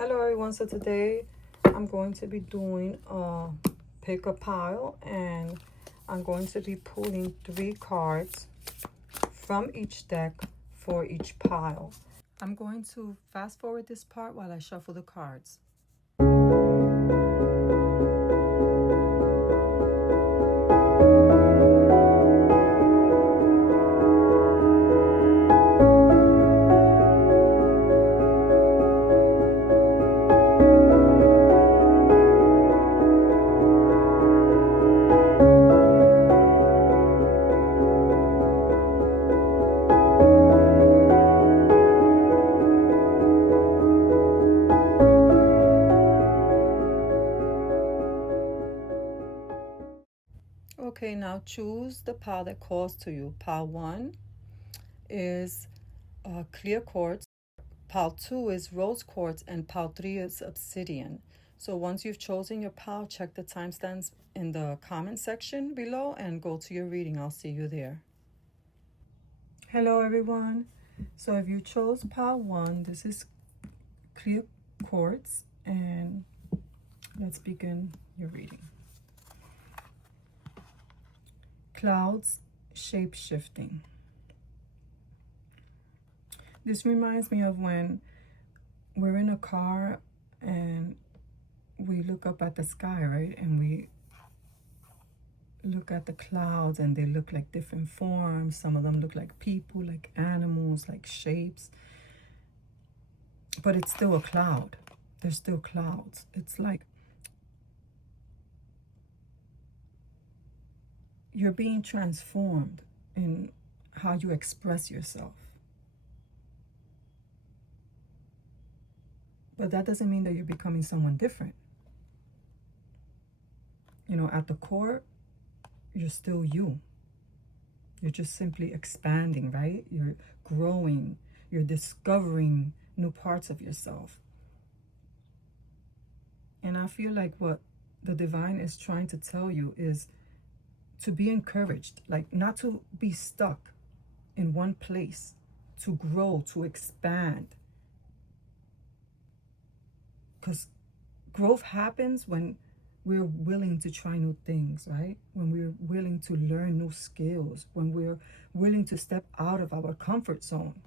Hello everyone, so today I'm going to be doing a pick a pile, and I'm going to be pulling 3 cards from each deck for each pile. I'm going to fast forward this part while I shuffle the cards. Okay, now choose the pile that calls to you. Pile 1 is clear quartz, pile 2 is rose quartz, and pile 3 is obsidian. So once you've chosen your pile, check the timestamps in the comment section below and go to your reading. I'll see you there. Hello everyone. So if you chose pile 1, this is clear quartz, and let's begin your reading. Clouds shape-shifting. This reminds me of when we're in a car and we look up at the sky, right? And we look at the clouds and they look like different forms. Some of them look like people, like animals, like shapes. But it's still a cloud. There's still clouds. It's like you're being transformed in how you express yourself. But that doesn't mean that you're becoming someone different. You know, at the core, you're still you. You're just simply expanding, right? You're growing. You're discovering new parts of yourself. And I feel like what the divine is trying to tell you is to be encouraged, like not to be stuck in one place, to grow, to expand. Because growth happens when we're willing to try new things, right? When we're willing to learn new skills, when we're willing to step out of our comfort zone.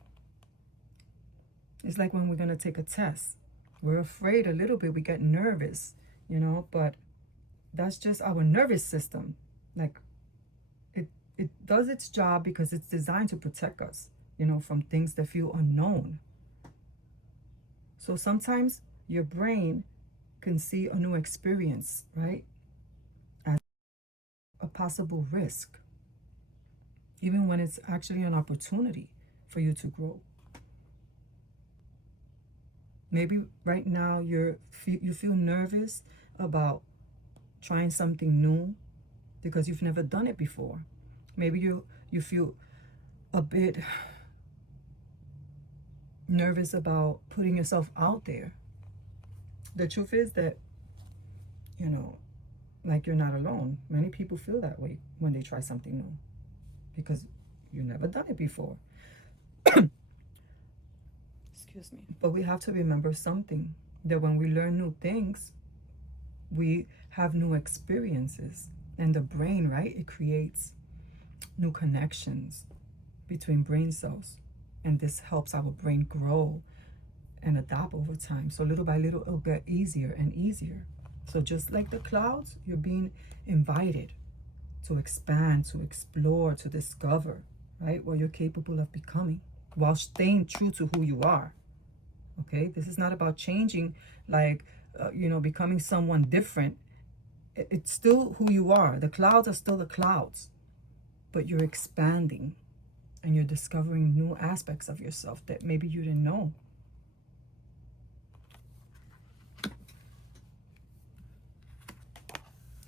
It's like when we're going to take a test. We're afraid a little bit, we get nervous, you know, but that's just our nervous system. Like it does its job because it's designed to protect us, you know, from things that feel unknown. So sometimes your brain can see a new experience, right, as a possible risk, even when it's actually an opportunity for you to grow. Maybe right now you feel nervous about trying something new because you've never done it before. Maybe you feel a bit nervous about putting yourself out there. The truth is that, you know, like you're not alone. Many people feel that way when they try something new because you've never done it before. Excuse me. But we have to remember something, that when we learn new things, we have new experiences. And the brain, right, it creates new connections between brain cells. And this helps our brain grow and adapt over time. So little by little, it'll get easier and easier. So just like the clouds, you're being invited to expand, to explore, to discover, right, what you're capable of becoming while staying true to who you are. Okay, this is not about changing, like, you know, becoming someone different. It's still who you are. The clouds are still the clouds, but you're expanding and you're discovering new aspects of yourself that maybe you didn't know.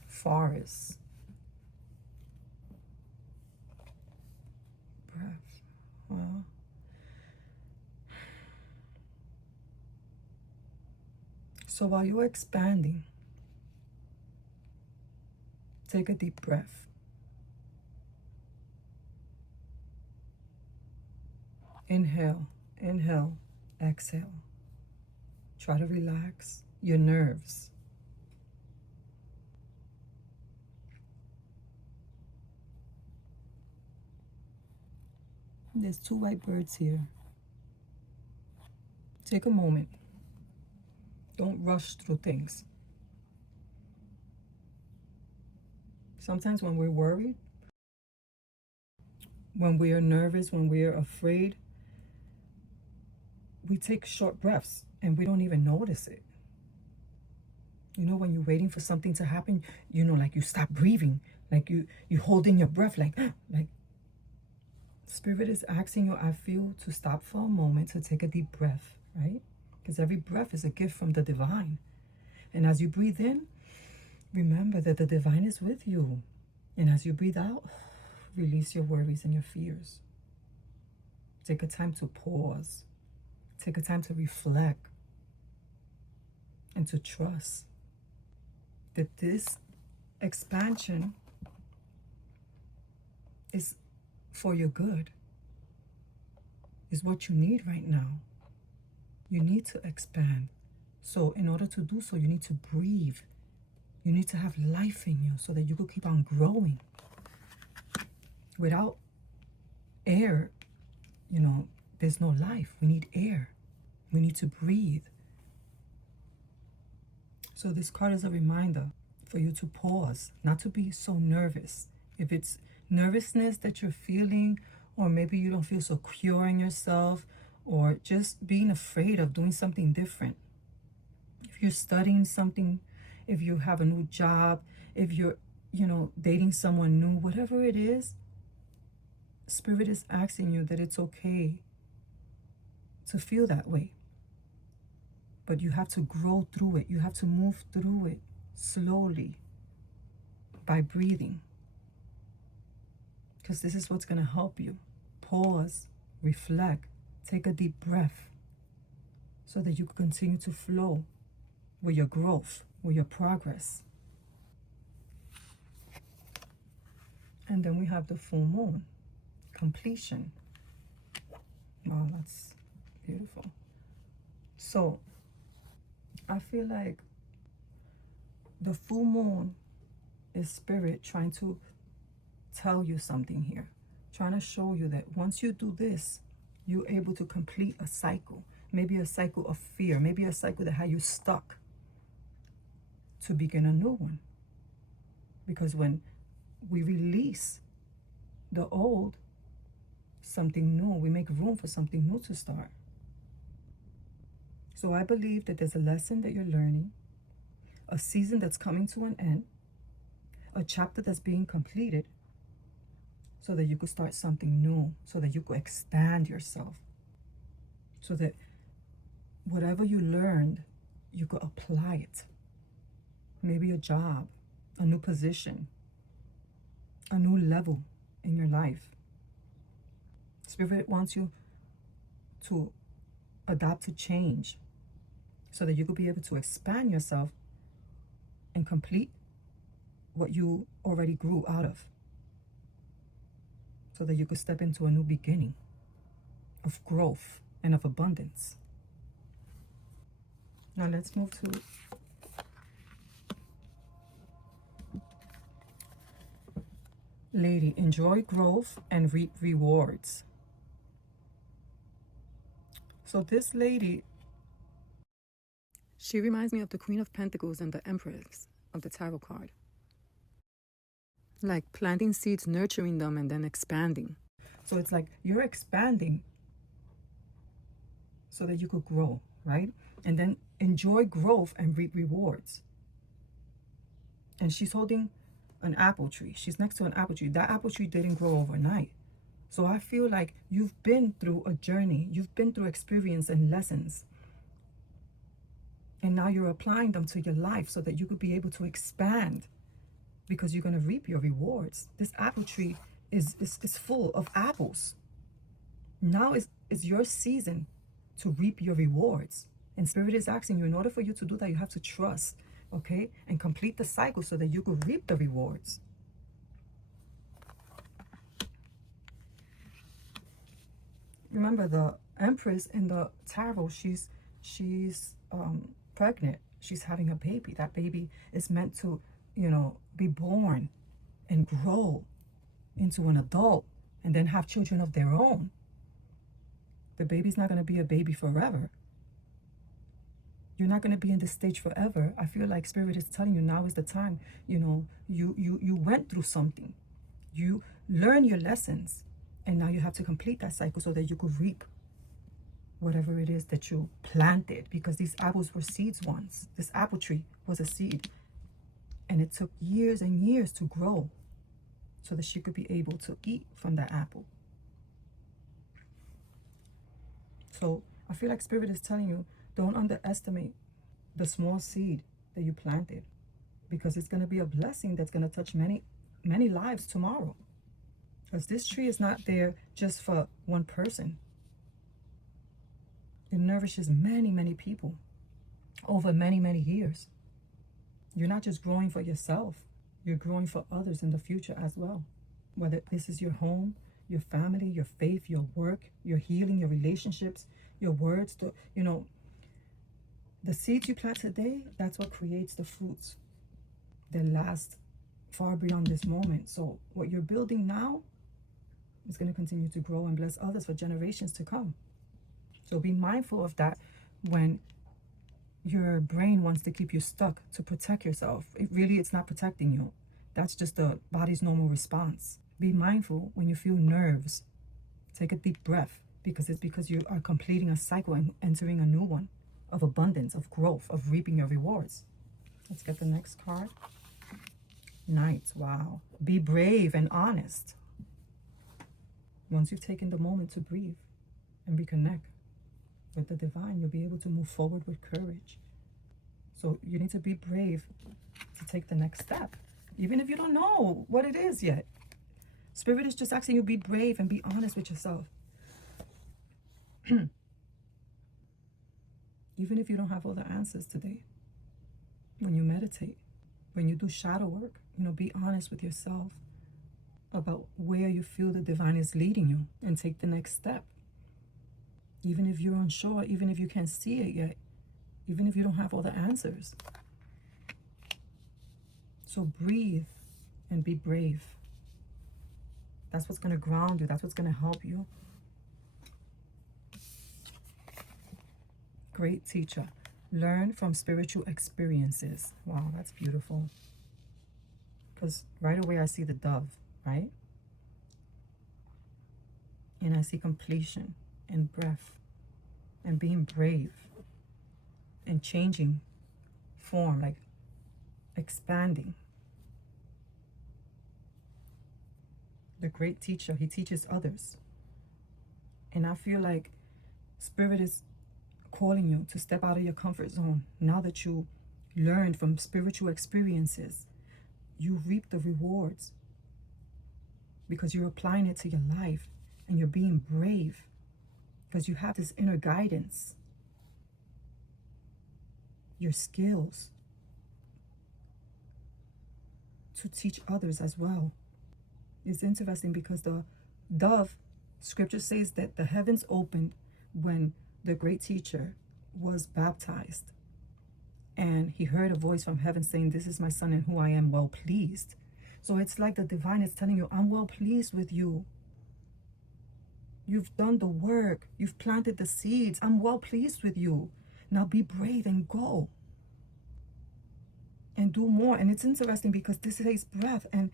Forest. Breath. Well, so while you're expanding, take a deep breath. Inhale, inhale, exhale. Try to relax your nerves. There's 2 white birds here. Take a moment. Don't rush through things. Sometimes when we're worried, when we are nervous, when we are afraid, we take short breaths and we don't even notice it. You know, when you're waiting for something to happen, you know, like you stop breathing, like you hold in your breath, like Spirit is asking you, I feel, to stop for a moment, to take a deep breath, right? Because every breath is a gift from the divine. And as you breathe in, remember that the divine is with you. And as you breathe out, release your worries and your fears. Take a time to pause. Take a time to reflect and to trust that this expansion is for your good, is what you need right now. You need to expand. So in order to do so, you need to breathe. You need to have life in you so that you can keep on growing. Without air, you know, there's no life. We need air. We need to breathe. So this card is a reminder for you to pause, not to be so nervous. If it's nervousness that you're feeling, or maybe you don't feel so secure in yourself, or just being afraid of doing something different. If you're studying something, if you have a new job, if you're, you know, dating someone new, whatever it is, Spirit is asking you that it's okay to feel that way. But you have to grow through it. You have to move through it slowly by breathing. Because this is what's going to help you. Pause, reflect, take a deep breath so that you can continue to flow with your growth, with your progress. And then we have the full moon, completion. Wow, that's beautiful. So I feel like the full moon is Spirit trying to tell you something here, trying to show you that once you do this, you're able to complete a cycle, maybe a cycle of fear, maybe a cycle that had you stuck, to begin a new one. Because when we release the old, something new, we make room for something new to start. So I believe that there's a lesson that you're learning, a season that's coming to an end, a chapter that's being completed, so that you could start something new, so that you could expand yourself, so that whatever you learned, you could apply it. Maybe a job, a new position, a new level in your life. Spirit wants you to adapt to change so that you could be able to expand yourself and complete what you already grew out of, so that you could step into a new beginning of growth and of abundance. Now let's move to Lady. Enjoy growth and reap rewards. So this lady, she reminds me of the Queen of Pentacles and the Empress of the Tarot card. Like planting seeds, nurturing them, and then expanding. So it's like you're expanding so that you could grow, right? And then enjoy growth and reap rewards. And she's holding an apple tree. She's next to an apple tree. That apple tree didn't grow overnight. So I feel like you've been through a journey. You've been through experience and lessons. And now you're applying them to your life so that you could be able to expand, because you're going to reap your rewards. This apple tree is full of apples. Now is your season to reap your rewards. And Spirit is asking you, in order for you to do that, you have to trust, okay? And complete the cycle so that you could reap the rewards. Remember, the Empress in the Tarot, she's she's pregnant. She's having a baby. That baby is meant to, be born and grow into an adult and then have children of their own. The baby's not going to be a baby forever. You're not going to be in this stage forever. I feel like Spirit is telling you now is the time. You went through something. You learn your lessons. And now you have to complete that cycle so that you could reap whatever it is that you planted. Because these apples were seeds once. This apple tree was a seed. And it took years and years to grow so that she could be able to eat from that apple. So I feel like Spirit is telling you, don't underestimate the small seed that you planted, because it's going to be a blessing that's going to touch many, many lives tomorrow. Because this tree is not there just for one person. It nourishes many, many people over many, many years. You're not just growing for yourself. You're growing for others in the future as well. Whether this is your home, your family, your faith, your work, your healing, your relationships, your words, the seeds you plant today, that's what creates the fruits that last far beyond this moment. So what you're building now is going to continue to grow and bless others for generations to come. So be mindful of that when your brain wants to keep you stuck to protect yourself. It's not protecting you. That's just the body's normal response. Be mindful when you feel nerves. Take a deep breath, because it's because you are completing a cycle and entering a new one of abundance, of growth, of reaping your rewards. Let's get the next card. Knight. Wow. Be brave and honest. Once you've taken the moment to breathe and reconnect with the divine, you'll be able to move forward with courage. So you need to be brave to take the next step, even if you don't know what it is yet. Spirit is just asking you to be brave and be honest with yourself. Even if you don't have all the answers today, when you meditate, when you do shadow work, be honest with yourself about where you feel the divine is leading you, and take the next step. Even if you're unsure, even if you can't see it yet, even if you don't have all the answers. So breathe and be brave. That's what's going to ground you. That's what's going to help you. Great teacher. Learn from spiritual experiences. Wow, that's beautiful. Because right away I see the dove, right? And I see completion and breath and being brave and changing form, like expanding. The great teacher, he teaches others. And I feel like Spirit is calling you to step out of your comfort zone. Now that you learned from spiritual experiences, you reap the rewards because you're applying it to your life, and you're being brave because you have this inner guidance, your skills to teach others as well. It's interesting because the dove, scripture says that the heavens opened when the great teacher was baptized, and he heard a voice from heaven saying, "This is my son in whom I am well pleased." So it's like the divine is telling you, I'm well pleased with you. You've done the work. You've planted the seeds. I'm well pleased with you. Now be brave and go and do more. And it's interesting because this says breath and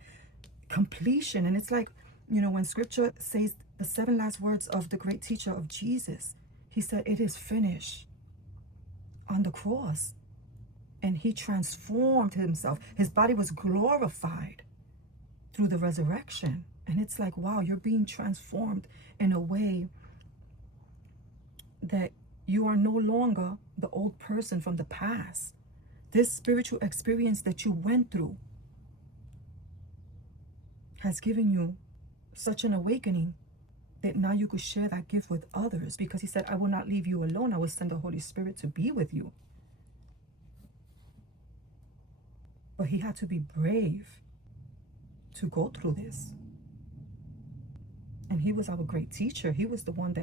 completion. And it's like, when scripture says the 7 last words of the great teacher of Jesus, he said, "It is finished," on the cross. And he transformed himself. His body was glorified through the resurrection. And it's like, wow, you're being transformed in a way that you are no longer the old person from the past. This spiritual experience that you went through has given you such an awakening that now you could share that gift with others, because he said, "I will not leave you alone. I will send the Holy Spirit to be with you." But he had to be brave to go through this. And he was our great teacher. He was the one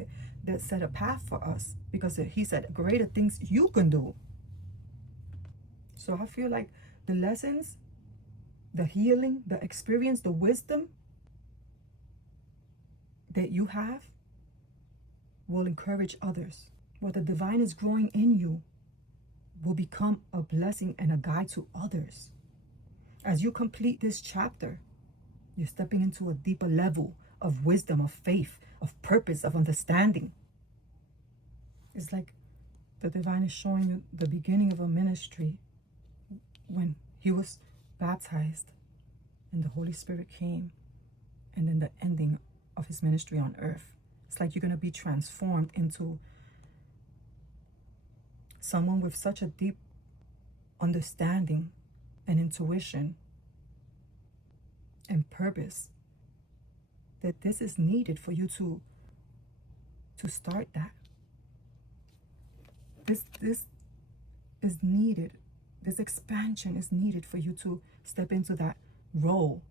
that set a path for us, because he said greater things you can do. So I feel like the lessons, the healing, the experience, the wisdom that you have will encourage others. What the divine is growing in you will become a blessing and a guide to others. As you complete this chapter, you're stepping into a deeper level of wisdom, of faith, of purpose, of understanding. It's like the divine is showing you the beginning of a ministry when he was baptized and the Holy Spirit came, and then the ending of his ministry on earth. It's like you're going to be transformed into someone with such a deep understanding and intuition and purpose that this is needed for you to start that. This is needed. This expansion is needed for you to step into that role.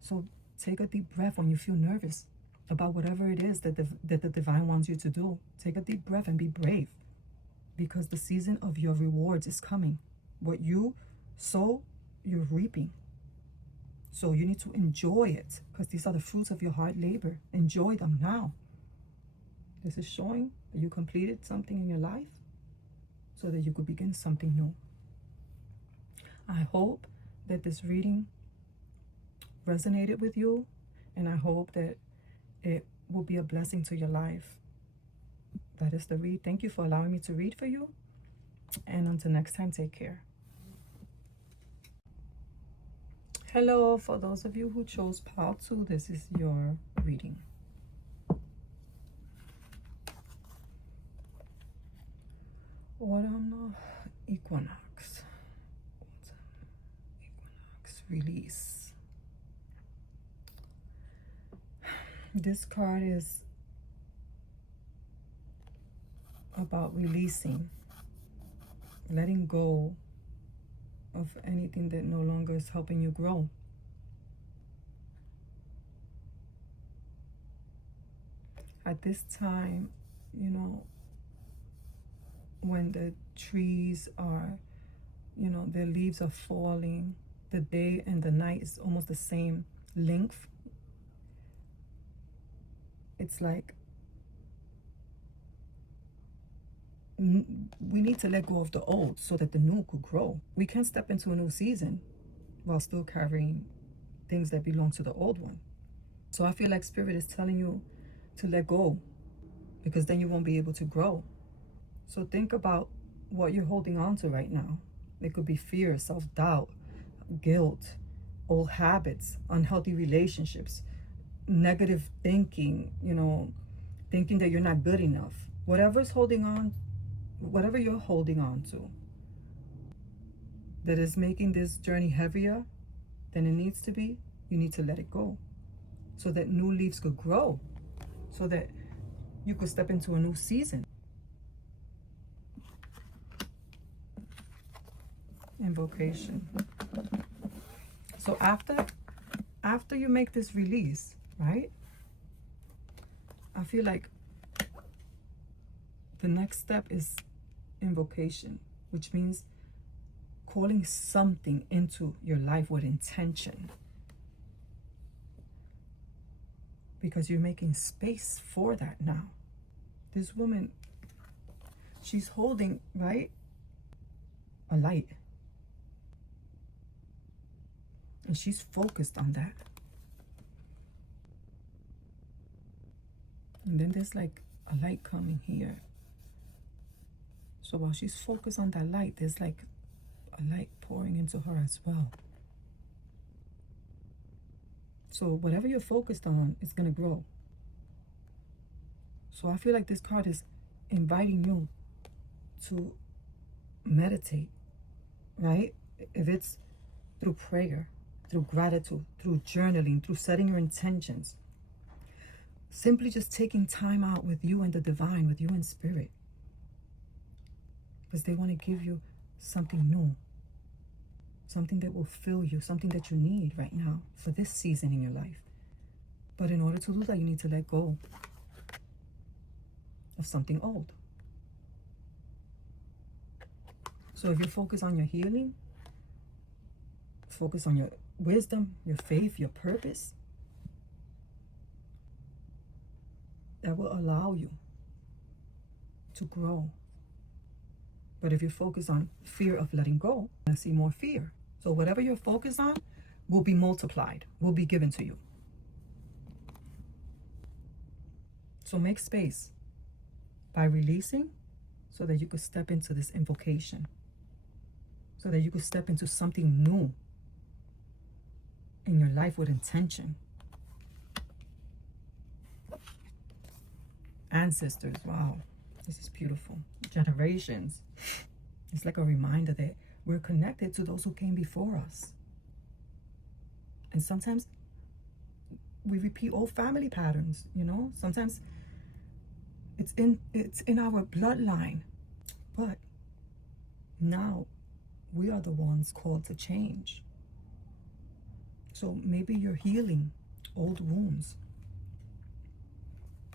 So take a deep breath when you feel nervous about whatever it is that the divine wants you to do. Take a deep breath and be brave, because the season of your rewards is coming. What you sow, you're reaping. So you need to enjoy it, because these are the fruits of your hard labor. Enjoy them now. This is showing that you completed something in your life so that you could begin something new. I hope that this reading resonated with you, and I hope that it will be a blessing to your life. That is the read. Thank you for allowing me to read for you, and until next time, take care. Hello, for those of you who chose pile 2, this is your reading. Autumn equinox. Equinox release. This card is about releasing, letting go of anything that no longer is helping you grow. At this time, you know, when the trees are, you know, their leaves are falling, the day and the night is almost the same length. It's like we need to let go of the old so that the new could grow. We can't step into a new season while still carrying things that belong to the old one. So I feel like Spirit is telling you to let go, because then you won't be able to grow. So think about what you're holding on to right now. It could be fear, self-doubt, guilt, old habits, unhealthy relationships, negative thinking, you know, thinking that you're not good enough. Whatever you're holding on to that is making this journey heavier than it needs to be, you need to let it go so that new leaves could grow, so that you could step into a new season. Invocation. So after you make this release, right, I feel like the next step is invocation, which means calling something into your life with intention, because you're making space for that now. This woman, she's holding, right, a light, and she's focused on that. And then there's like a light coming here. So while she's focused on that light, there's like a light pouring into her as well. So whatever you're focused on is going to grow. So I feel like this card is inviting you to meditate, right? If it's through prayer, through gratitude, through journaling, through setting your intentions, simply just taking time out with you and the divine, with you and Spirit, because they want to give you something new, something that will fill you, something that you need right now for this season in your life. But in order to do that, you need to let go. of something old. So if you're focused on your healing, focus on your wisdom, your faith, your purpose, that will allow you to grow. But if you focus on fear of letting go, you're going to see more fear. So whatever you're focused on will be multiplied, will be given to you. So make space by releasing so that you could step into this invocation, so that you could step into something new in your life with intention. Ancestors, wow, this is beautiful. Generations. It's like a reminder that we're connected to those who came before us. And sometimes we repeat old family patterns, you know? Sometimes it's in our bloodline. But now we are the ones called to change. So maybe you're healing old wounds.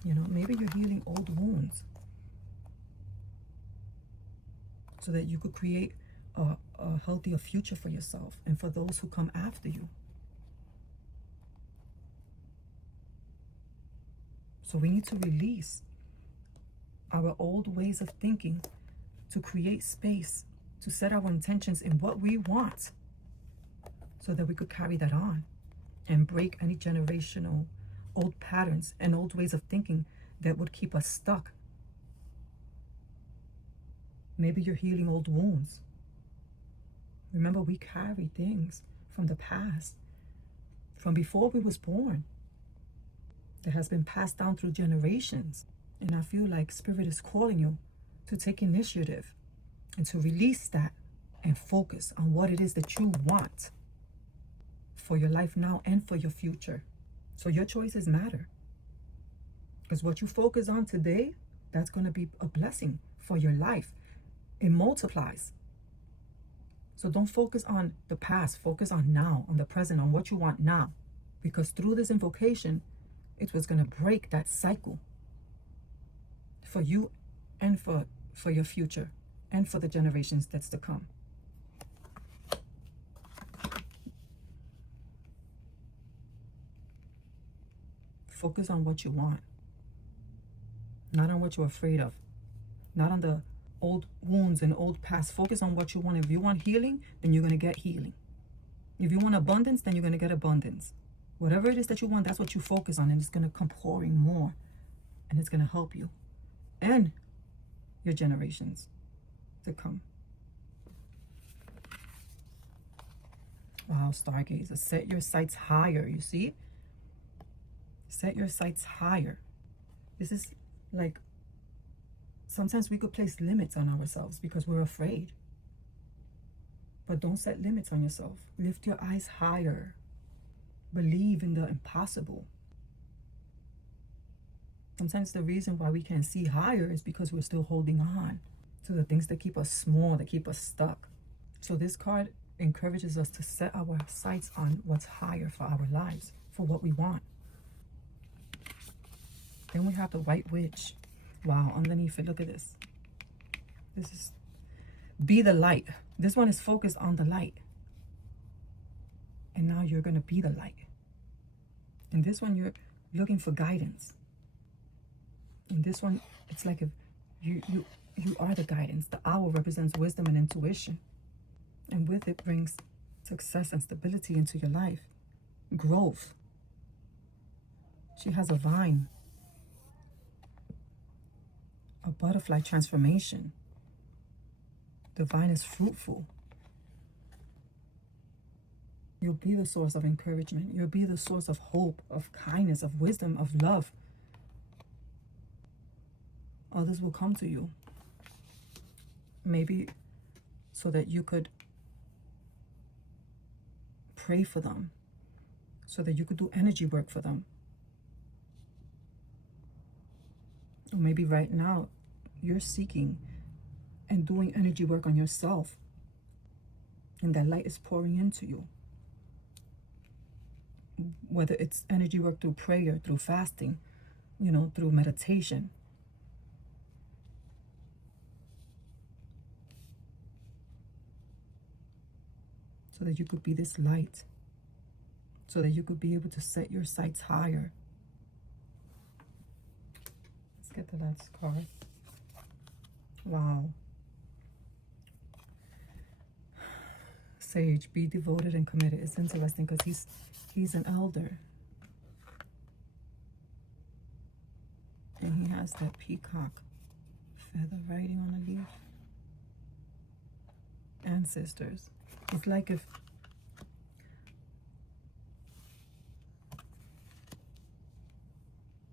You know, maybe you're healing old wounds so that you could create a healthier future for yourself and for those who come after you. So we need to release our old ways of thinking to create space, to set our intentions in what we want so that we could carry that on and break any generational old patterns and old ways of thinking that would keep us stuck. Maybe you're healing old wounds. Remember, we carry things from the past, from before we was born, that has been passed down through generations. And I feel like Spirit is calling you to take initiative and to release that and focus on what it is that you want for your life now and for your future. So your choices matter. Because what you focus on today, that's going to be a blessing for your life. It multiplies. So don't focus on the past. Focus on now, on the present, on what you want now. Because through this invocation, it was going to break that cycle for you and for your future and for the generations that's to come. Focus on what you want, not on what you're afraid of, not on the old wounds and old past. Focus on what you want. If you want healing, then you're going to get healing. If you want abundance, then you're going to get abundance. Whatever it is that you want, that's what you focus on, and it's going to come pouring more, and it's going to help you and your generations to come. Wow, Stargazer, set your sights higher, you see? Set your sights higher. This is like, sometimes we could place limits on ourselves because we're afraid. But don't set limits on yourself. Lift your eyes higher. Believe in the impossible. Sometimes the reason why we can't see higher is because we're still holding on to the things that keep us small, that keep us stuck. So this card encourages us to set our sights on what's higher for our lives, for what we want. Then we have the White Witch. Wow, underneath it, look at this. This is be the light. This one is focused on the light. And now you're going to be the light. In this one, you're looking for guidance. In this one, it's like if you are the guidance. The owl represents wisdom and intuition. And with it brings success and stability into your life. Growth. She has a vine. A butterfly transformation. The vine is fruitful. You'll be the source of encouragement. You'll be the source of hope, of kindness, of wisdom, of love. Others will come to you. Maybe so that you could pray for them, so that you could do energy work for them. Or maybe right now you're seeking and doing energy work on yourself, and that light is pouring into you. Whether it's energy work through prayer, through fasting, through meditation. so that you could be this light, so that you could be able to set your sights higher. Let's get the last card. Wow. Sage, be devoted and committed. It's interesting because he's an elder. And he has that peacock feather writing on a leaf. Ancestors. It's like if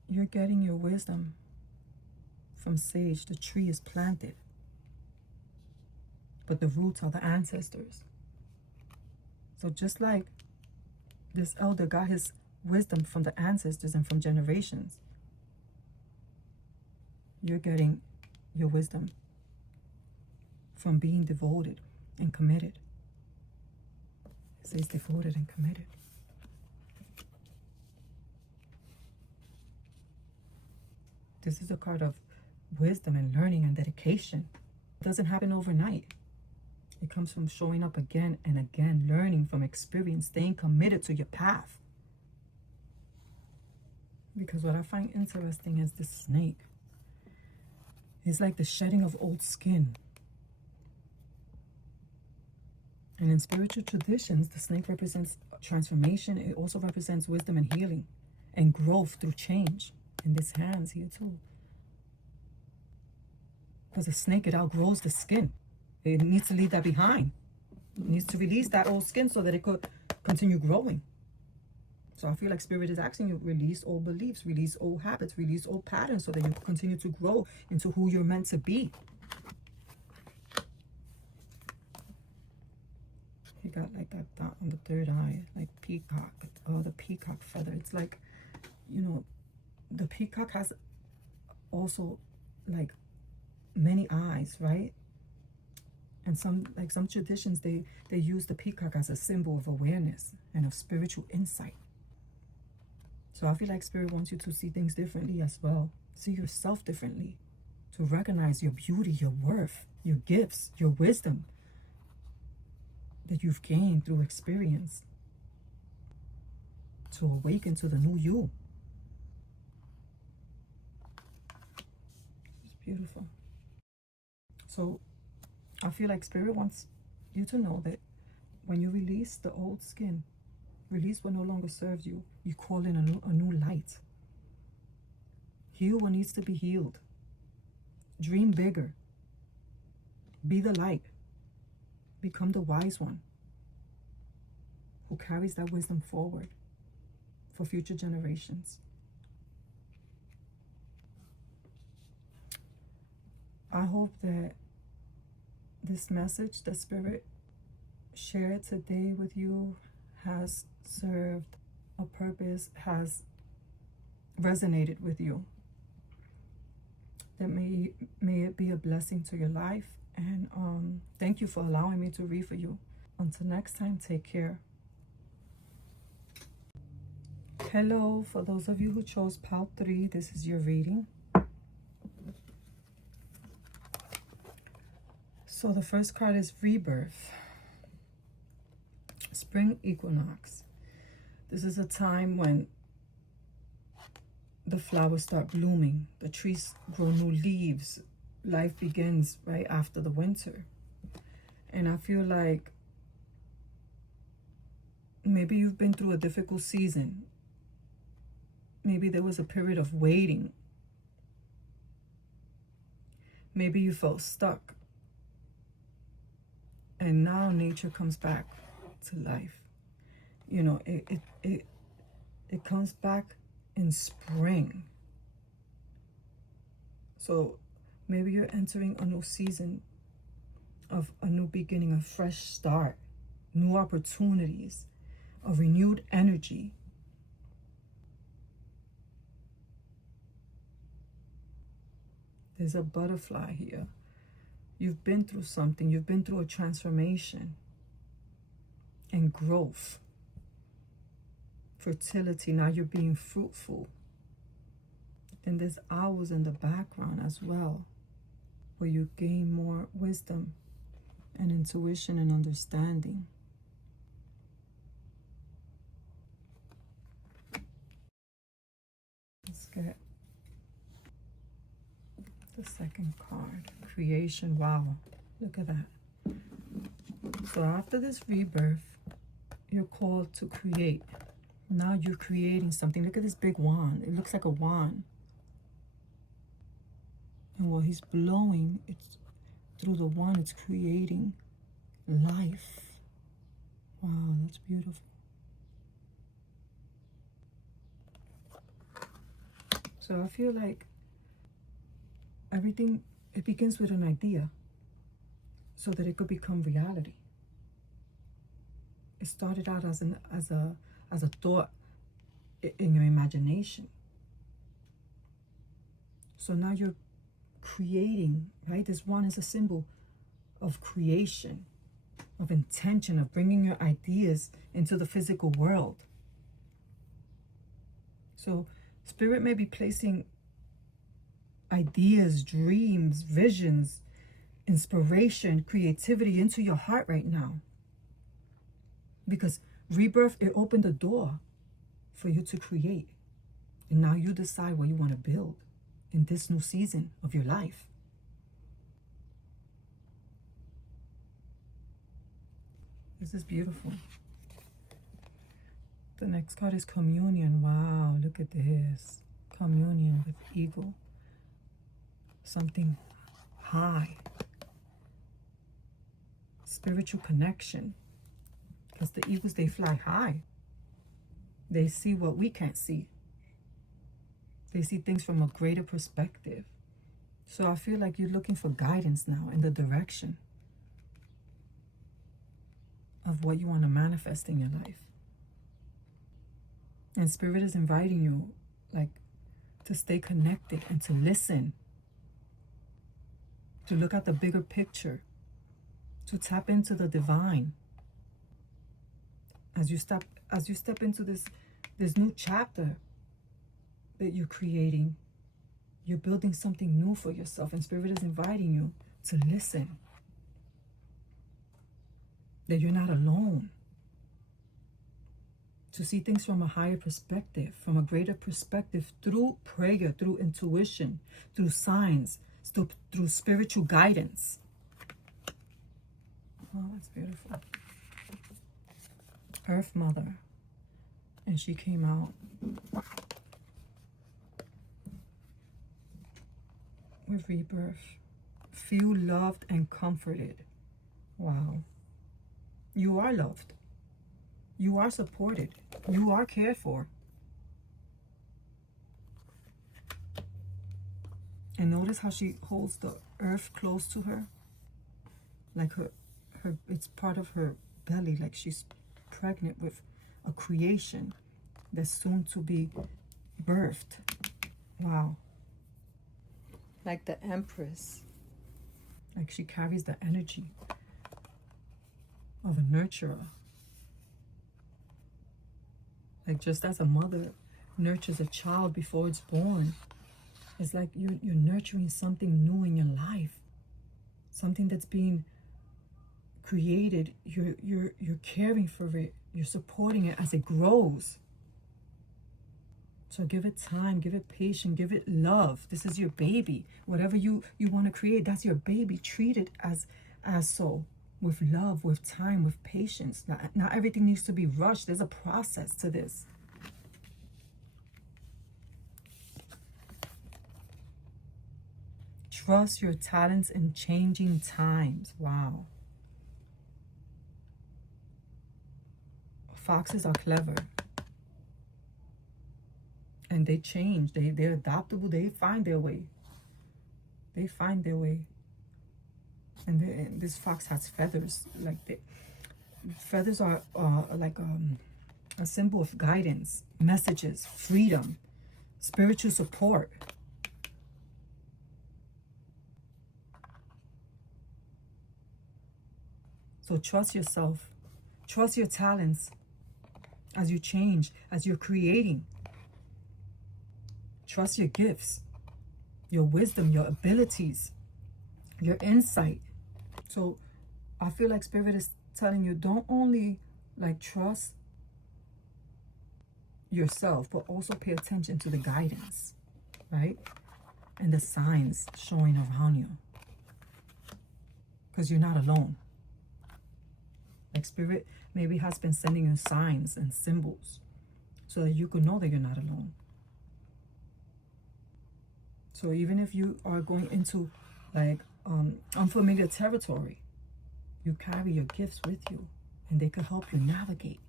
you're getting your wisdom from sage. The tree is planted, but the roots are the ancestors. So just like this elder got his wisdom from the ancestors and from generations, you're getting your wisdom from being devoted and committed. It says devoted and committed. This is a card of wisdom and learning and dedication. It doesn't happen overnight. It comes from showing up again and again, learning from experience, staying committed to your path. Because what I find interesting is this snake. It's like the shedding of old skin. And in spiritual traditions, the snake represents transformation. It also represents wisdom and healing and growth through change. In this hands here too. Because a snake, it outgrows the skin. It needs to leave that behind. It needs to release that old skin so that it could continue growing. So I feel like Spirit is asking you, release old beliefs, release old habits, release old patterns so that you can continue to grow into who you're meant to be. He got like that dot on the third eye, like peacock. Oh, the peacock feather. It's like, you know, the peacock has also like many eyes, right? And some traditions, they use the peacock as a symbol of awareness and of spiritual insight. So I feel like Spirit wants you to see things differently as well. See yourself differently. To recognize your beauty, your worth, your gifts, your wisdom that you've gained through experience. To awaken to the new you. It's beautiful. So I feel like Spirit wants you to know that when you release the old skin, release what no longer serves you, you call in a new light. Heal what needs to be healed. Dream bigger. Be the light. Become the wise one who carries that wisdom forward for future generations. I hope that this message that Spirit shared today with you has served a purpose, has resonated with you. That may it be a blessing to your life. And thank you for allowing me to read for you. Until next time, take care. Hello, for those of you who chose pile 3, this is your reading. So the first card is rebirth. Spring equinox. This is a time when the flowers start blooming, the trees grow new leaves, life begins right after the winter. And I feel like maybe you've been through a difficult season. Maybe there was a period of waiting. Maybe you felt stuck. And now nature comes back to life. You know, it comes back in spring. So maybe you're entering a new season of a new beginning, a fresh start, new opportunities, a renewed energy. There's a butterfly here. You've been through something. You've been through a transformation and growth. Fertility. Now you're being fruitful. And there's owls in the background as well, where you gain more wisdom and intuition and understanding. Let's get the second card. Creation. Wow. Look at that. So after this rebirth, you're called to create. Now you're creating something. Look at this big wand. It looks like a wand. And while he's blowing, it's through the wand, it's creating life. Wow, that's beautiful. So I feel like everything, it begins with an idea so that it could become reality. It started out as a thought in your imagination. So now you're creating, right? This one is a symbol of creation, of intention, of bringing your ideas into the physical world. So Spirit may be placing ideas, dreams, visions, inspiration, creativity into your heart right now. Because rebirth, it opened the door for you to create. And now you decide what you want to build in this new season of your life. This is beautiful. The next card is communion. Wow, look at this. Communion with eagle. Something high. Spiritual connection. Because the eagles, they fly high. They see what we can't see. They see things from a greater perspective. So I feel like you're looking for guidance now in the direction of what you want to manifest in your life. And Spirit is inviting you, like, to stay connected and to listen, to look at the bigger picture, to tap into the divine. As you step into this new chapter that you're creating, you're building something new for yourself, and Spirit is inviting you to listen. That you're not alone. To see things from a higher perspective, from a greater perspective, through prayer, through intuition, through signs, through spiritual guidance. Oh, that's beautiful. Earth Mother. And she came out with rebirth. Feel loved and comforted. Wow. You are loved. You are supported. You are cared for. And notice how she holds the earth close to her. Like her it's part of her belly, like she's pregnant with a creation that's soon to be birthed. Wow. Like the Empress. Like she carries the energy of a nurturer. Like just as a mother nurtures a child before it's born, it's like you're nurturing something new in your life. Something that's being created. You're caring for it. You're supporting it as it grows. So give it time, give it patience, give it love. This is your baby. Whatever you want to create, that's your baby. Treat it as so. With love, with time, with patience. Not everything needs to be rushed. There's a process to this. Trust your talents in changing times. Wow. Foxes are clever. And they change. They're adaptable. They find their way. They find their way. And this fox has feathers. Like feathers are like a symbol of guidance, messages, freedom, spiritual support. So trust yourself. Trust your talents as you change, as you're creating. Trust your gifts, your wisdom, your abilities, your insight. So I feel like Spirit is telling you, don't only like trust yourself, but also pay attention to the guidance, right? And the signs showing around you. Because you're not alone. Like Spirit maybe has been sending you signs and symbols so that you could know that you're not alone. So even if you are going into like unfamiliar territory, you carry your gifts with you, and they can help you navigate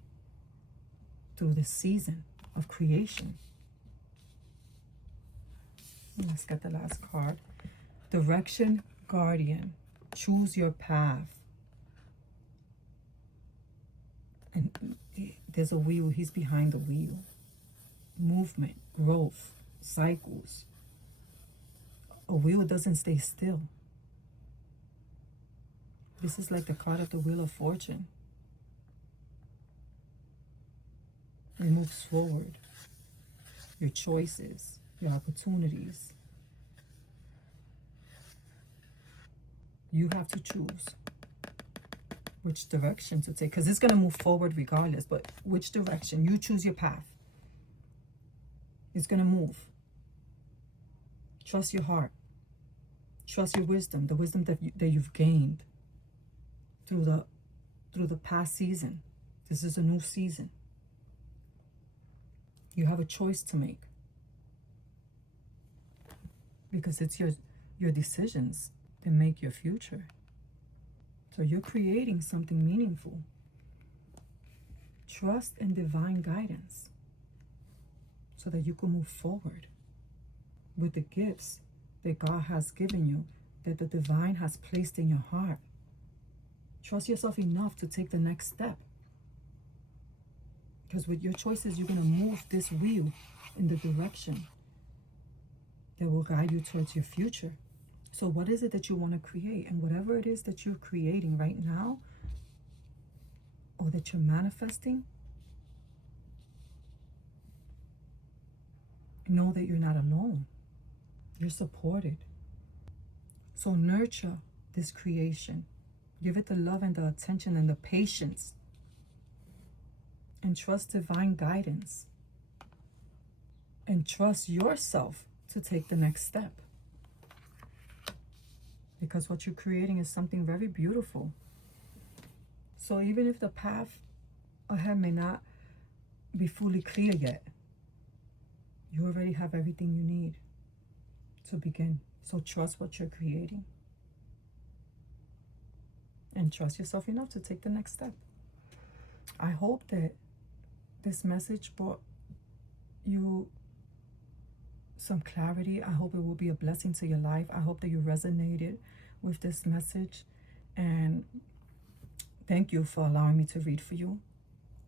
through this season of creation. Let's get the last card. Direction, Guardian. Choose your path. And there's a wheel. He's behind the wheel. Movement, growth, cycles. A wheel doesn't stay still. This is like the card of the Wheel of Fortune. It moves forward. Your choices, your opportunities. You have to choose which direction to take, because it's going to move forward regardless, but which direction. You choose your path. It's going to move. Trust your heart. Trust your wisdom, the wisdom that you've gained through the past season. This is a new season. You have a choice to make, because it's your decisions that make your future. So you're creating something meaningful. Trust in divine guidance so that you can move forward with the gifts that God has given you, that the divine has placed in your heart. Trust yourself enough to take the next step. Because with your choices, you're going to move this wheel in the direction that will guide you towards your future. So what is it that you want to create? And whatever it is that you're creating right now, or that you're manifesting, know that you're not alone. You're supported. So nurture this creation. Give it the love and the attention and the patience. And trust divine guidance. And trust yourself to take the next step. Because what you're creating is something very beautiful. So even if the path ahead may not be fully clear yet, you already have everything you need to begin. So trust what you're creating. And trust yourself enough to take the next step. I hope that this message brought you some clarity. I hope it will be a blessing to your life. I hope that you resonated with this message. And thank you for allowing me to read for you.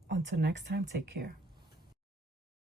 Until next time, take care.